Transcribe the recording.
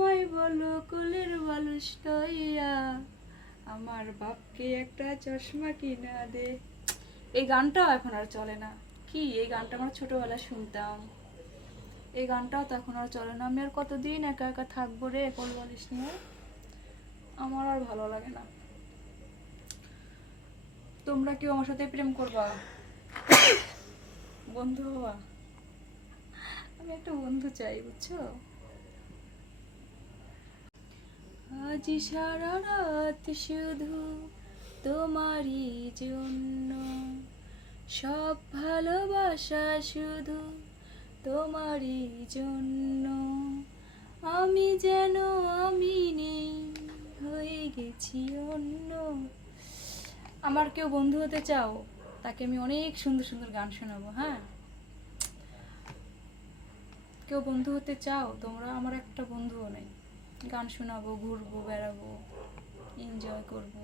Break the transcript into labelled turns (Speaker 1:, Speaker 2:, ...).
Speaker 1: আমায় বলো, কোলের বালুস লইয়া আমার বাপকে একটা চশমা কিনা দে। এই গানটাও এখন আর চলে না। কি, এই গানটা আমরা ছোটবেলায় শুনতাম। এই গানটাও তো এখন আর চলে না। আমি আর কতদিন একা একা থাকব রে, কোল বালিশ নিয়ে? আমার আর ভালো লাগে না। তোমরা কেউ আমার সাথে প্রেম করবা? বন্ধু হওয়া? আমি একটা বন্ধু চাই, বুঝছ? আজ সারা রাত শুধু তোমারই জন্য। সব ভালোবাসা শুধু তোমারই জন্য। আমি যেন আমি নেই হয়ে গেছি অন্য। আমার কেউ বন্ধু হতে চাও, তাকে আমি অনেক সুন্দর সুন্দর গান শোনাবো হ্যাঁ? কেউ বন্ধু হতে চাও, তোমরা আমার একটা বন্ধুও নেই। গান শোনাবো ঘুরবো বেড়াবো এনজয় করব।